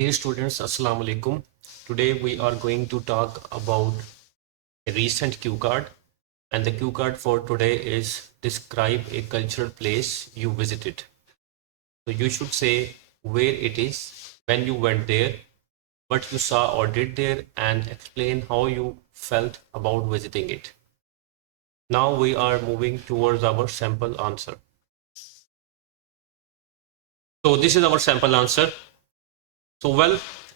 Dear students, Assalamu alaikum. Today we are going to talk about a recent cue card, and the cue card for today is describe a cultural place you visited. So you should say where it is, when you went there, what you saw or did there, and explain how you felt about visiting it. Now we are moving towards our sample answer. So this is our sample answer.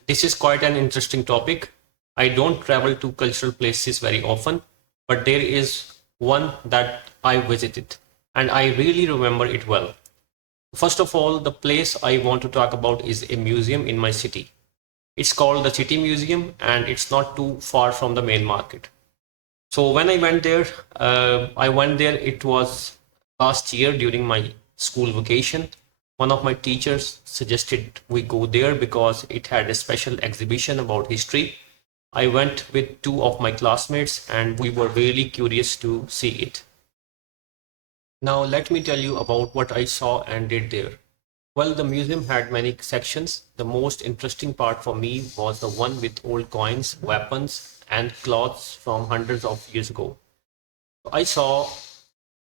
This is quite an interesting topic. I don't travel to cultural places very often, but there is one that I visited, and I really remember it well. First of all, the place I want to talk about is a museum in my city. It's called the City Museum, and it's not too far from the main market. So when I went there, it was last year during my school vacation. One of my teachers suggested we go there because it had a special exhibition about history. I went with two of my classmates and we were really curious to see it. Now let me tell you about what I saw and did there. Well, the museum had many sections. The most interesting part for me was the one with old coins, weapons, and cloths from hundreds of years ago. I saw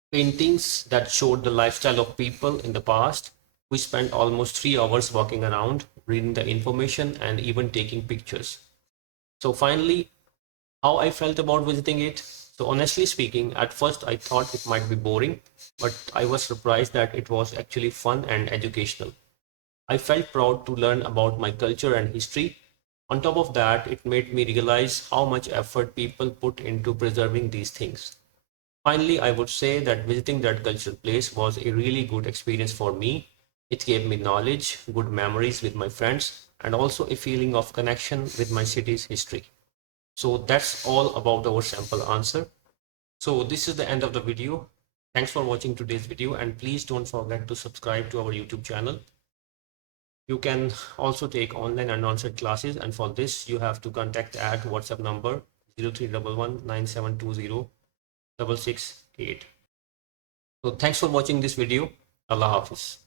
paintings that showed the lifestyle of people in the past. We spent almost 3 hours walking around, reading the information, and even taking pictures. So, finally, how I felt about visiting it. So, honestly speaking, at first I thought it might be boring, but I was surprised that it was actually fun and educational. I felt proud to learn about my culture and history. On top of that, it made me realize how much effort people put into preserving these things. Finally, I would say that visiting that cultural place was a really good experience for me. It gave me knowledge, good memories with my friends, and also a feeling of connection with my city's history. So that's all about our sample answer. So this is the end of the video. Thanks for watching today's video, and please don't forget to subscribe to our YouTube channel. You can also take online and on-site classes, and for this you have to contact at WhatsApp number 03119720 668. So thanks for watching this video. Allah Hafiz.